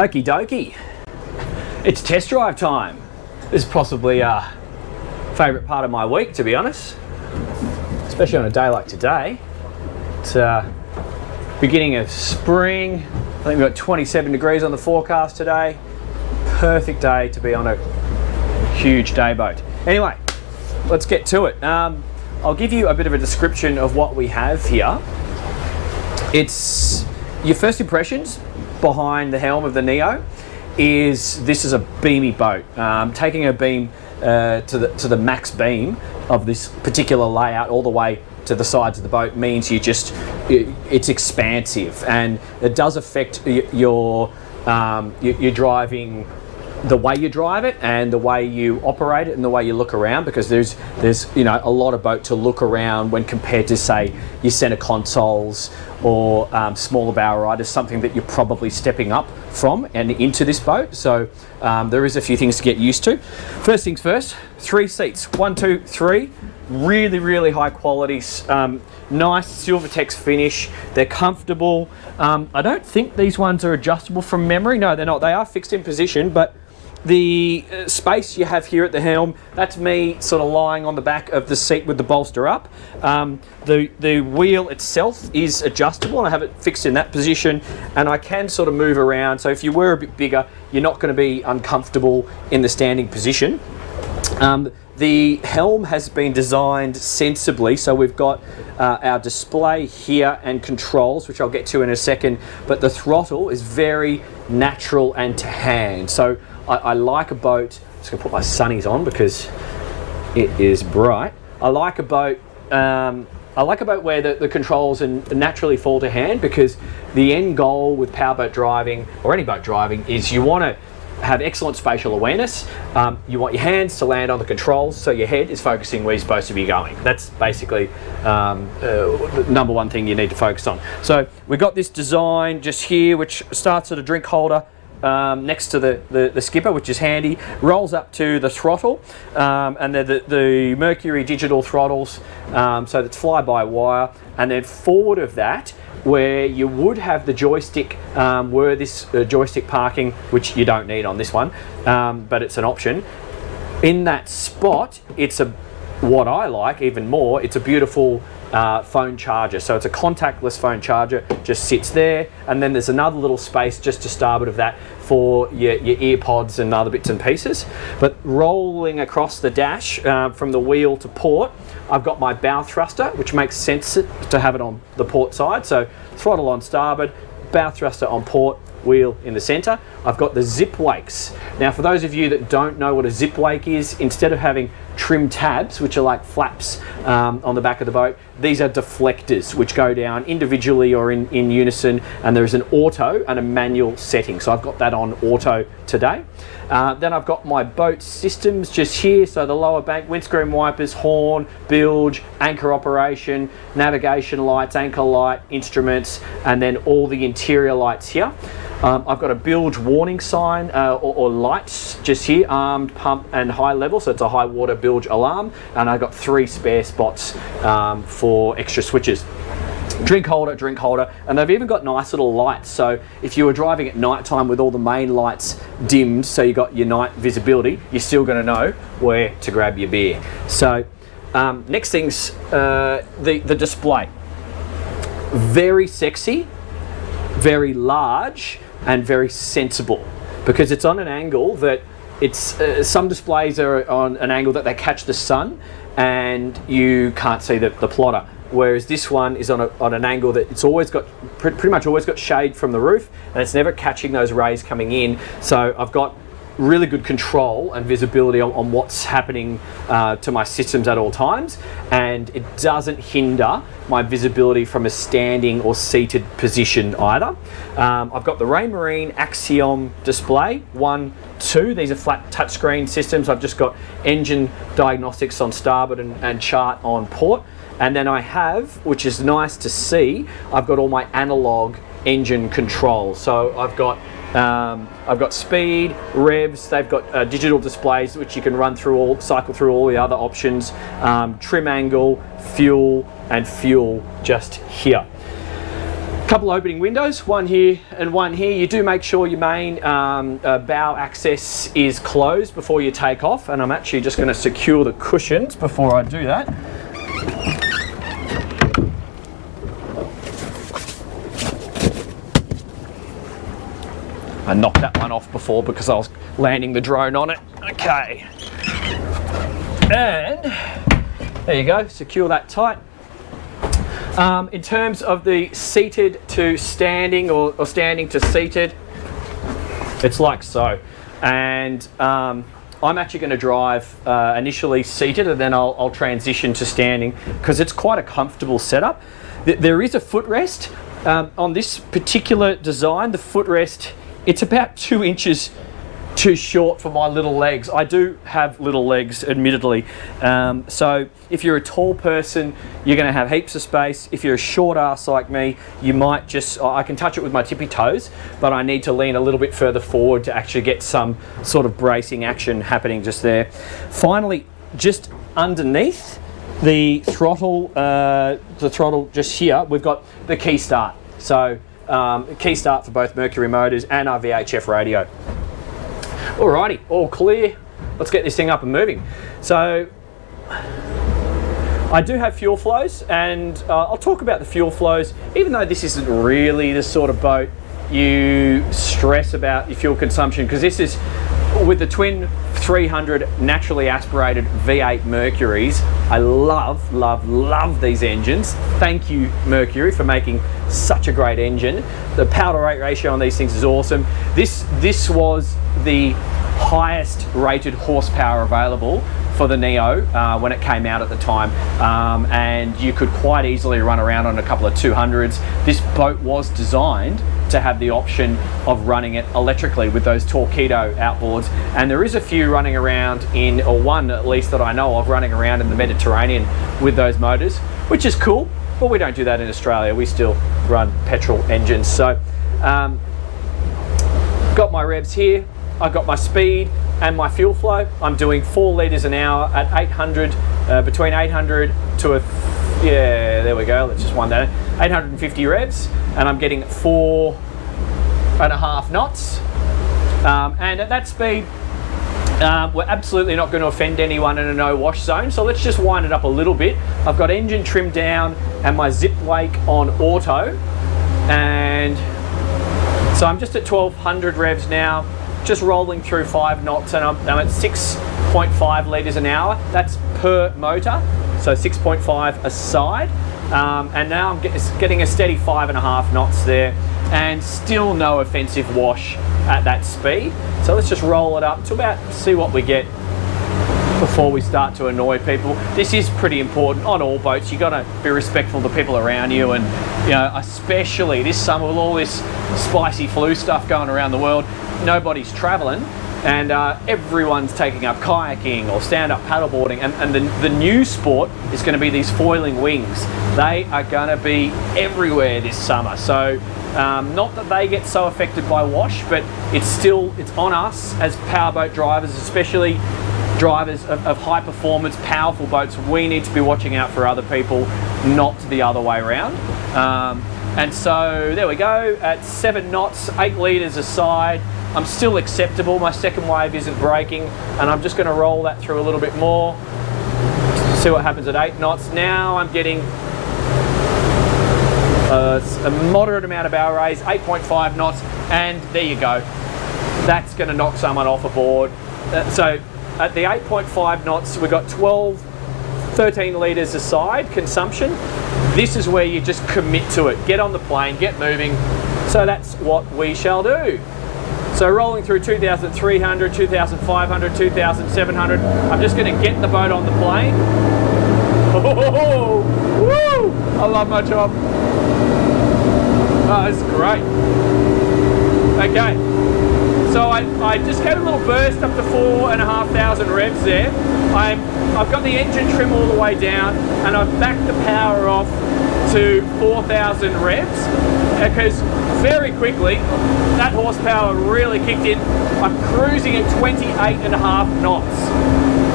Okie dokie, it's test drive time. This is possibly a favourite part of my week, to be honest, especially on a day like today. It's beginning of spring. I think we've got 27 degrees on the forecast today. Perfect day to be on a huge day boat. Anyway, let's get to it. I'll give you a bit of a description of what we have here. It's your first impressions behind the helm of the Neo is this is a beamy boat. Taking a beam to the max beam of this particular layout all the way to the sides of the boat means it's expansive, and it does affect your driving, the way you drive it and the way you operate it and the way you look around, because there's a lot of boat to look around when compared to, say, your center consoles or smaller bow riders, something that you're probably stepping up from and into this boat. So there is a few things to get used to. First things first, 3 seats, 1, 2, 3. Really high quality, nice Silvertex finish. They're comfortable. I don't think these ones are adjustable from memory. No, they're not. They are fixed in position, but the space you have here at the helm, that's me sort of lying on the back of the seat with the bolster up. The wheel itself is adjustable, and I have it fixed in that position, and I can sort of move around. So if you were a bit bigger, you're not going to be uncomfortable in the standing position. The helm has been designed sensibly, so we've got our display here and controls, which I'll get to in a second, but the throttle is very natural and to hand. So I like a boat, I'm just going to put my sunnies on because it is bright. I like a boat where the controls naturally fall to hand, because the end goal with powerboat driving, or any boat driving, is you want to have excellent spatial awareness. You want your hands to land on the controls, so your head is focusing where you're supposed to be going. That's basically the number one thing you need to focus on. So we've got this design just here, which starts at a drink holder next to the skipper, which is handy, rolls up to the throttle, and they're the Mercury digital throttles, so that's fly-by-wire, and then forward of that, where you would have the joystick, were this joystick parking, which you don't need on this one, but it's an option. In that spot, what I like even more, it's a beautiful phone charger. So it's a contactless phone charger, just sits there, and then there's another little space just to starboard of that for your ear pods and other bits and pieces. But rolling across the dash from the wheel to port, I've got my bow thruster, which makes sense to have it on the port side. So throttle on starboard, bow thruster on port, wheel in the center. I've got the zip wakes. Now, for those of you that don't know what a zip wake is, instead of having trim tabs, which are like flaps on the back of the boat, these are deflectors which go down individually or in unison, and there's an auto and a manual setting. So I've got that on auto today. Then I've got my boat systems just here, so the lower bank, windscreen wipers, horn, bilge, anchor operation, navigation lights, anchor light, instruments, and then all the interior lights here. I've got a bilge warning sign or lights just here, armed, pump and high level, so it's a high water bilge alarm, and I've got 3 spare spots for extra switches. Drink holder, and they've even got nice little lights, so if you were driving at night time with all the main lights dimmed, so you got your night visibility, you're still going to know where to grab your beer. So next thing's the display. Very sexy, very large, and very sensible, because it's on an angle that it's some displays are on an angle that they catch the sun and you can't see the plotter, whereas this one is on an angle that it's always got pretty much always got shade from the roof, and it's never catching those rays coming in. So I've got really good control and visibility on what's happening to my systems at all times, and it doesn't hinder my visibility from a standing or seated position either. I've got the Raymarine Axiom display, 1, 2. These are flat touchscreen systems. I've just got engine diagnostics on starboard and chart on port. And then I have, which is nice to see, I've got all my analog engine controls. So I've got speed, revs. They've got digital displays which you can run through cycle through all the other options. Trim angle, fuel, and fuel just here. Couple opening windows, one here and one here. You do make sure your main bow access is closed before you take off, and I'm actually just going to secure the cushions before I do that. I knocked that one off before because I was landing the drone on it. Okay. And there you go, secure that tight. In terms of the seated to standing or standing to seated, it's like so. And I'm actually going to drive initially seated, and then I'll transition to standing because it's quite a comfortable setup. There is a footrest. On this particular design, the footrest, it's about 2 inches too short for my little legs. I do have little legs, admittedly. So if you're a tall person, you're going to have heaps of space. If you're a short ass like me, you might just, I can touch it with my tippy toes, but I need to lean a little bit further forward to actually get some sort of bracing action happening just there. Finally, just underneath the throttle just here, we've got the key start. So key start for both Mercury motors and our VHF radio. Alrighty, all clear. Let's get this thing up and moving. So I do have fuel flows, and I'll talk about the fuel flows. Even though this isn't really the sort of boat you stress about your fuel consumption, because this is with the twin 300 naturally aspirated V8 Mercuries. I love these engines. Thank you, Mercury, for making such a great engine. The power to rate ratio on these things is awesome. This was the highest rated horsepower available for the Neo when it came out at the time, and you could quite easily run around on a couple of 200s. This boat was designed to have the option of running it electrically with those Torqeedo outboards, and there is a few running around in, or one at least that I know of, running around in the Mediterranean with those motors, which is cool, but we don't do that in Australia. We still run petrol engines. So got my revs here, I've got my speed and my fuel flow. I'm doing 4 litres an hour at 800, between 800 to yeah, there we go, let's just wind that in, 850 revs, and I'm getting 4.5 knots. And at that speed, we're absolutely not going to offend anyone in a no wash zone, so let's just wind it up a little bit. I've got engine trimmed down and my zip wake on auto, and so I'm just at 1200 revs now, just rolling through 5 knots, and I'm at 6.5 litres an hour. That's per motor, so 6.5 a side. And now I'm getting a steady 5.5 knots there, and still no offensive wash at that speed. So let's just roll it up to about, see what we get before we start to annoy people. This is pretty important on all boats. You got to be respectful to people around you, and you know, especially this summer with all this spicy flu stuff going around the world, nobody's traveling, and everyone's taking up kayaking or stand-up paddleboarding, and the new sport is going to be these foiling wings. They are going to be everywhere this summer. So not that they get so affected by wash, but it's on us as powerboat drivers, especially drivers of high performance, powerful boats. We need to be watching out for other people, not the other way around. And so there we go, at 7 knots, 8 litres a side. I'm still acceptable, my second wave isn't breaking, and I'm just going to roll that through a little bit more, see what happens at 8 knots. Now I'm getting a moderate amount of bow raise, 8.5 knots, and there you go. That's going to knock someone off aboard. So at the 8.5 knots, we've got 13 litres a side consumption. This is where you just commit to it. Get on the plane, get moving. So that's what we shall do. So rolling through 2,300, 2,500, 2,700. I'm just going to get the boat on the plane. Oh, woo! I love my job. Oh, this is great. Okay. So I just gave a little burst up to 4,500 revs there. I've got the engine trim all the way down, and I've backed the power off to 4,000 revs, because very quickly that horsepower really kicked in. I'm cruising at 28.5 knots.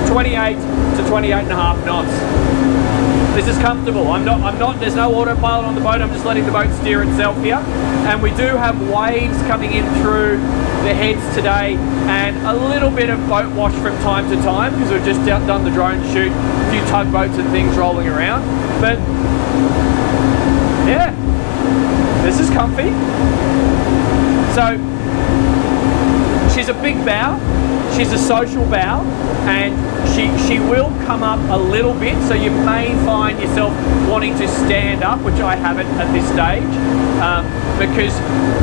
28 to 28.5 knots. This is comfortable. There's no autopilot on the boat. I'm just letting the boat steer itself here. And we do have waves coming in through the heads today, and a little bit of boat wash from time to time because we've just done the drone shoot, a few tugboats and things rolling around. But yeah, this is comfy. So she's a big bow, she's a social bow, and she will come up a little bit, so you may find yourself wanting to stand up, which I haven't at this stage, because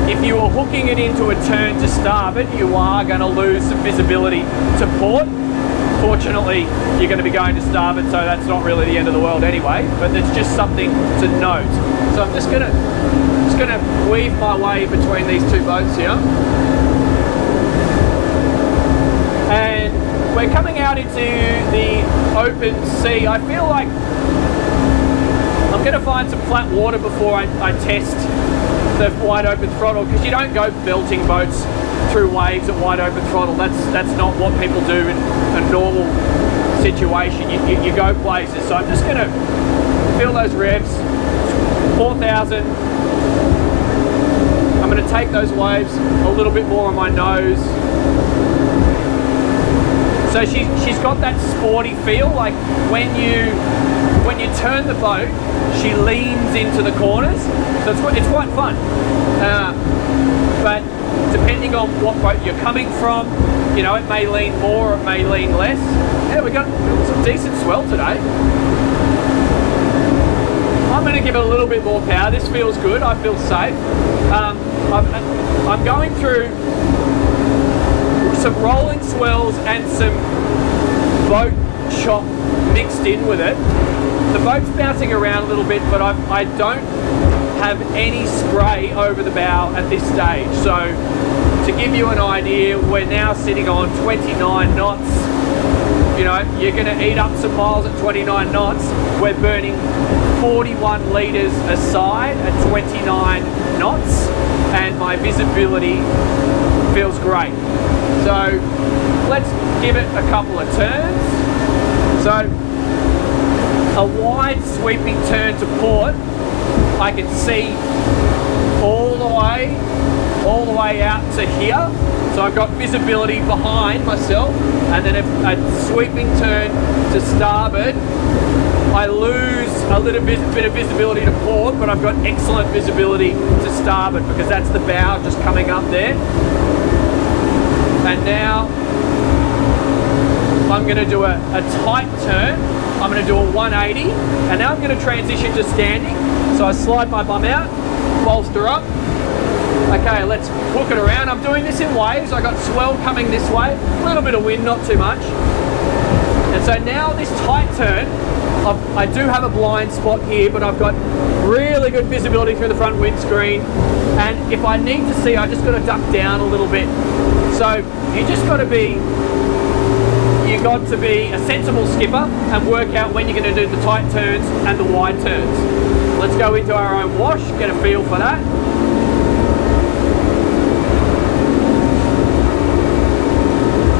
if you are hooking it into a turn to starboard, you are going to lose some visibility to port. Fortunately, you're going to be going to starboard, so that's not really the end of the world anyway, but it's just something to note. So I'm just going to weave my way between these two boats here. And we're coming out into the open sea. I feel like I'm going to find some flat water before I test the wide open throttle, because you don't go belting boats through waves at wide open throttle. That's not what people do in a normal situation. You go places. So I'm just going to feel those revs. 4,000. I'm going to take those waves a little bit more on my nose. So she's got that sporty feel, like when you turn the boat, she leans into the corners, so it's quite fun. But depending on what boat you're coming from, you know, it may lean more, it may lean less. Yeah, we got some decent swell today. I'm going to give it a little bit more power. This feels good. I feel safe. I'm going through some rolling swells and some boat chop mixed in with it. The boat's bouncing around a little bit, but I don't have any spray over the bow at this stage. So to give you an idea, we're now sitting on 29 knots. You know, you're going to eat up some miles at 29 knots. We're burning 41 litres a side at 29 knots, and my visibility feels great. So let's give it a couple of turns. So a wide sweeping turn to port, I can see all the way out to here. So I've got visibility behind myself, and then a sweeping turn to starboard, I lose a little bit of visibility to port, but I've got excellent visibility to starboard because that's the bow just coming up there. And now I'm going to do a tight turn. I'm going to do a 180, and now I'm going to transition to standing. So I slide my bum out, bolster up. Okay, let's hook it around. I'm doing this in waves. I got swell coming this way, a little bit of wind, not too much. And so now this tight turn, I do have a blind spot here, but I've got really good visibility through the front windscreen. And if I need to see, I just got to duck down a little bit. So you just got to be a sensible skipper and work out when you're going to do the tight turns and the wide turns. Let's go into our own wash, get a feel for that.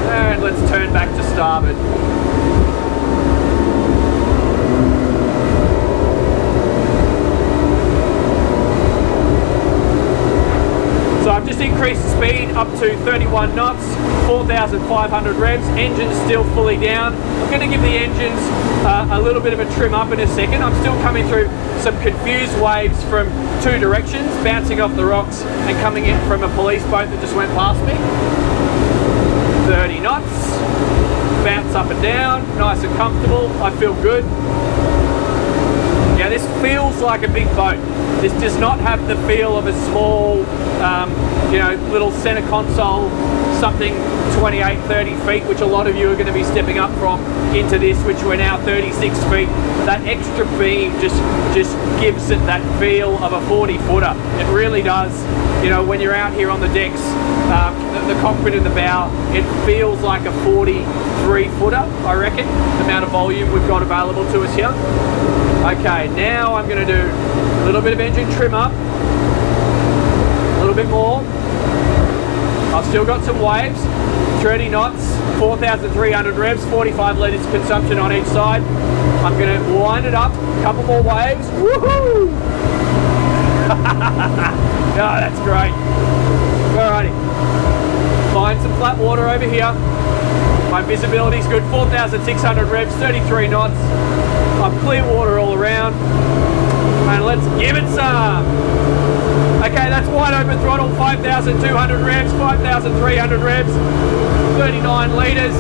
And let's turn back to starboard. So I've just increased the speed up to 31 knots, 4,500 revs, engine's still fully down. I'm going to give the engines a little bit of a trim up in a second. I'm still coming through some confused waves from two directions, bouncing off the rocks and coming in from a police boat that just went past me. 30 knots, bounce up and down, nice and comfortable, I feel good. Yeah, this feels like a big boat. This does not have the feel of a small, little center console, something 28, 30 feet, which a lot of you are going to be stepping up from into this, which we're now 36 feet. That extra beam just gives it that feel of a 40-footer. It really does. You know, when you're out here on the decks, the cockpit and the bow, it feels like a 43-footer, I reckon, the amount of volume we've got available to us here. Okay, now I'm going to do a little bit of engine trim up, a little bit more. I've still got some waves, 30 knots, 4,300 revs, 45 litres consumption on each side. I'm going to wind it up, a couple more waves. Woohoo! Oh, that's great. Alrighty. Find some flat water over here. My visibility's good, 4,600 revs, 33 knots. I've clear water all around. And let's give it some. Okay, that's wide open throttle, 5,200 revs, 5,300 revs, 39 litres.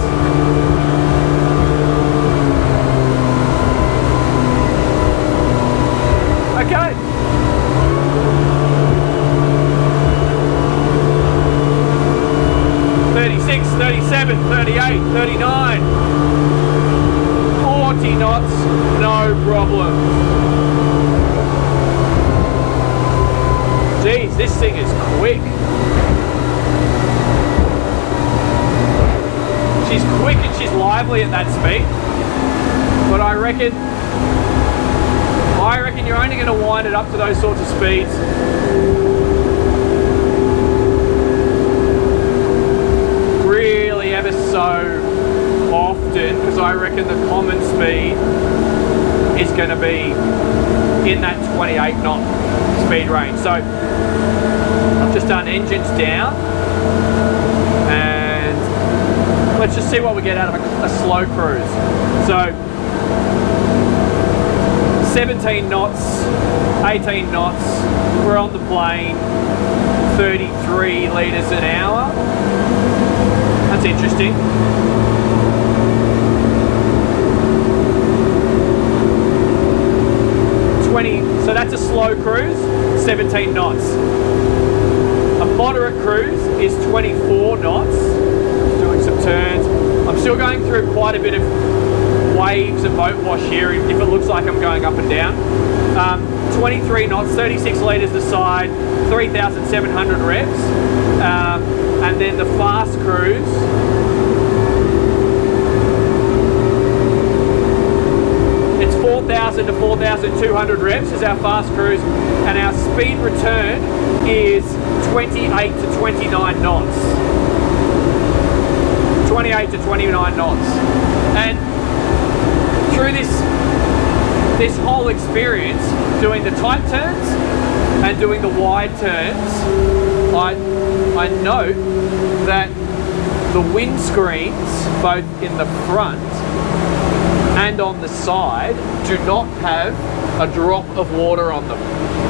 Okay. "36, 37, 38, 39, 40 knots, no problem." Geez, this thing is quick. She's quick and she's lively at that speed. But I reckon you're only going to wind it up to those sorts of speeds really ever so often, because I reckon the common speed is going to be in that 28 knot speed range. So I've just done engines down, and let's just see what we get out of a slow cruise. So 17 knots, 18 knots, we're on the plane, 33 litres an hour. That's interesting. So that's a slow cruise, 17 knots. A moderate cruise is 24 knots. Just doing some turns. I'm still going through quite a bit of waves and boat wash here if it looks like I'm going up and down. 23 knots, 36 litres a side, 3,700 revs. And then the fast cruise, it's 4,000 to 4,200 revs is our fast cruise, and our speed return is 28 to 29 knots. 28 to 29 knots. And through this whole experience, doing the tight turns and doing the wide turns, I note that the windscreens, both in the front and on the side, do not have a drop of water on them.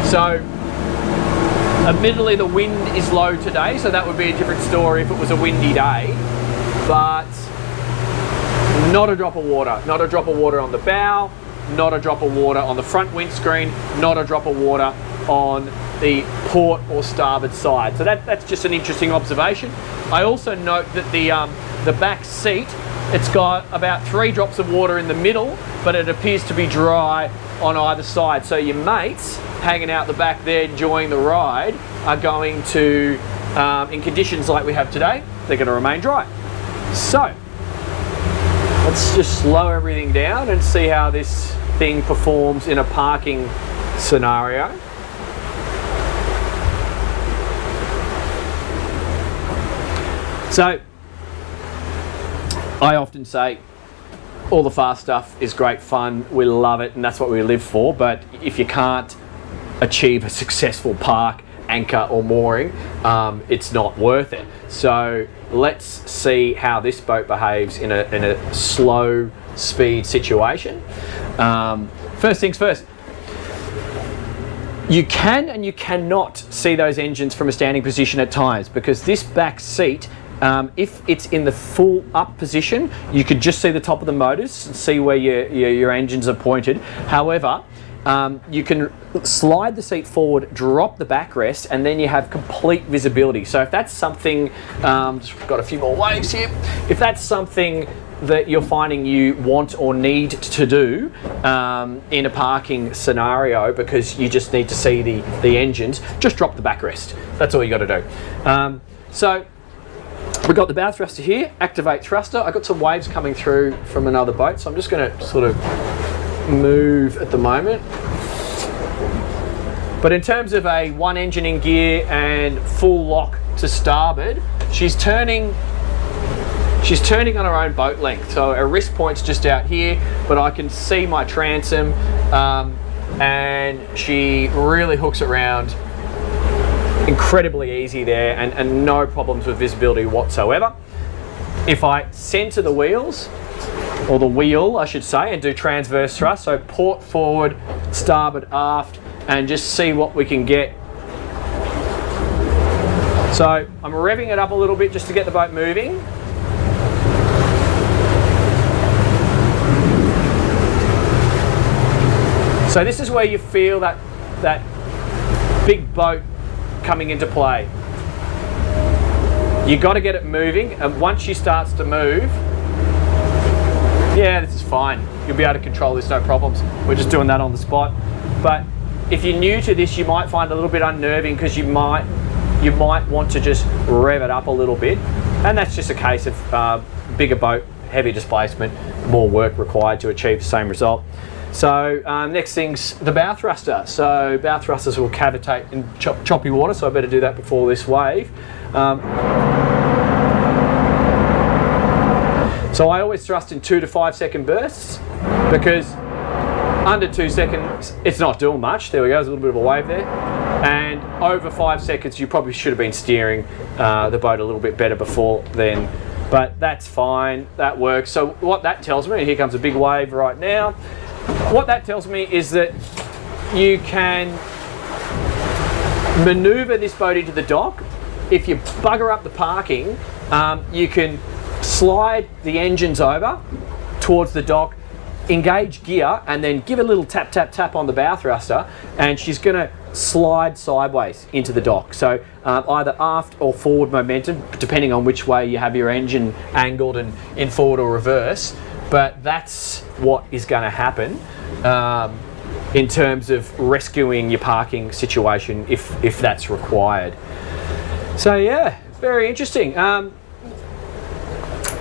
So admittedly the wind is low today, so that would be a different story if it was a windy day, but not a drop of water. Not a drop of water on the bow, not a drop of water on the front windscreen, not a drop of water on the port or starboard side. So that's just an interesting observation. I also note that the back seat, it's got about 3 drops of water in the middle, but it appears to be dry on either side. So your mates hanging out the back there enjoying the ride are going to, in conditions like we have today, they're going to remain dry. So let's just slow everything down and see how this thing performs in a parking scenario. So I often say all the fast stuff is great fun, we love it, and that's what we live for, but if you can't achieve a successful park, anchor or mooring, it's not worth it. So let's see how this boat behaves in a slow speed situation. First things first, you can and you cannot see those engines from a standing position at times, because this back seat, if it's in the full up position, you could just see the top of the motors and see where your engines are pointed. However, you can slide the seat forward, drop the backrest, and then you have complete visibility. So if that's something, just got a few more waves here, if that's something that you're finding you want or need to do in a parking scenario because you just need to see the engines, just drop the backrest. That's all you got to do. So we've got the bow thruster here, activate thruster. I've got some waves coming through from another boat, so I'm just going to sort of move at the moment. But in terms of a one engine in gear and full lock to starboard, she's turning She's turning on her own boat length, so her wrist point's just out here, but I can see my transom, and she really hooks around incredibly easy there, and no problems with visibility whatsoever. If I center the wheels, or the wheel I should say, and do transverse thrust, so port forward, starboard aft, and just see what we can get. So I'm revving it up a little bit just to get the boat moving. So this is where you feel that big boat coming into play. You got to get it moving, and once she starts to move, yeah, this is fine. You'll be able to control this, no problems. We're just doing that on the spot. But if you're new to this, you might find it a little bit unnerving because you might want to just rev it up a little bit, and that's just a case of bigger boat, heavy displacement, more work required to achieve the same result. So next thing's the bow thruster. So bow thrusters will cavitate in choppy water, so I better do that before this wave. So I always thrust in 2 to 5 second bursts, because under 2 seconds it's not doing much. There we go, there's a little bit of a wave there. And over 5 seconds you probably should have been steering the boat a little bit better before then. But that's fine, that works. So what that tells me, here comes a big wave right now. What that tells me is that you can maneuver this boat into the dock. If you bugger up the parking, you can slide the engines over towards the dock, engage gear, and then give a little tap, tap, tap on the bow thruster, and she's going to slide sideways into the dock. So either aft or forward momentum, depending on which way you have your engine angled and in forward or reverse. But that's what is going to happen in terms of rescuing your parking situation if that's required. So yeah, very interesting.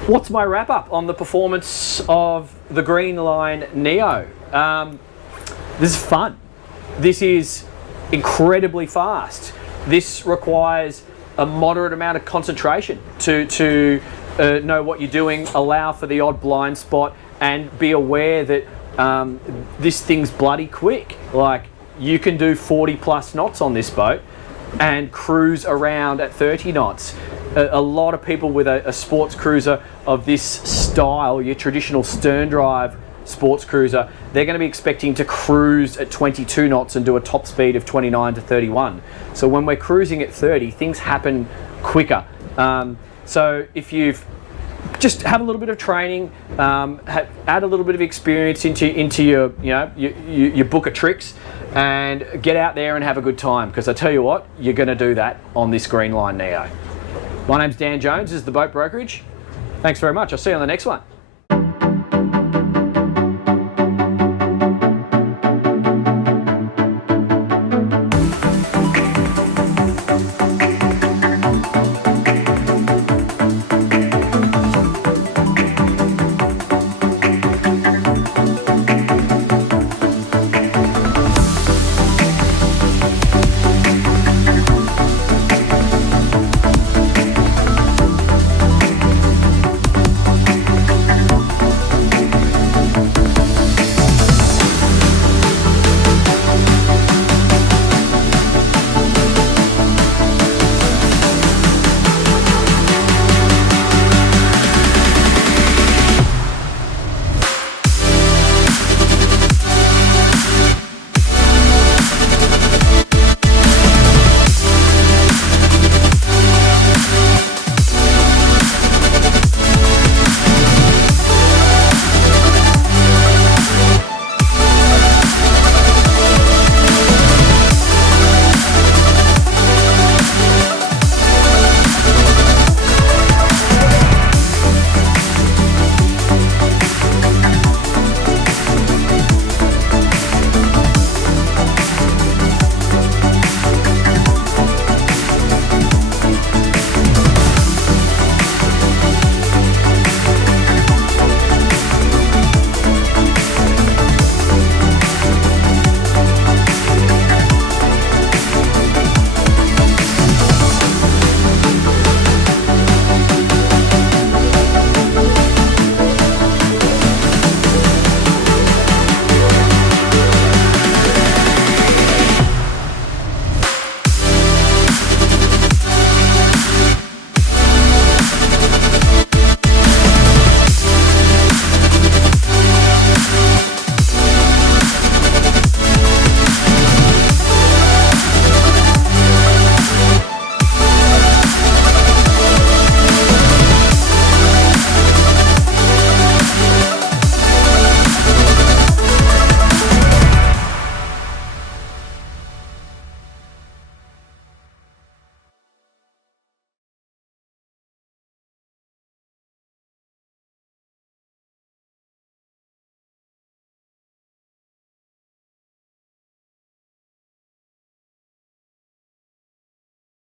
What's my wrap up on the performance of the Greenline NEO? This is fun. This is incredibly fast. This requires a moderate amount of concentration to know what you're doing, allow for the odd blind spot, and be aware that this thing's bloody quick. Like, you can do 40 plus knots on this boat and cruise around at 30 knots. A lot of people with a sports cruiser of this style, your traditional stern drive sports cruiser, they're going to be expecting to cruise at 22 knots and do a top speed of 29 to 31. So when we're cruising at 30, things happen quicker. So if you've just have a little bit of training, add a little bit of experience into your your book of tricks, and get out there and have a good time, because I tell you what, you're going to do that on this Greenline NEO. My name's Dan Jones, this is the Boat Brokerage. Thanks very much. I'll see you on the next one.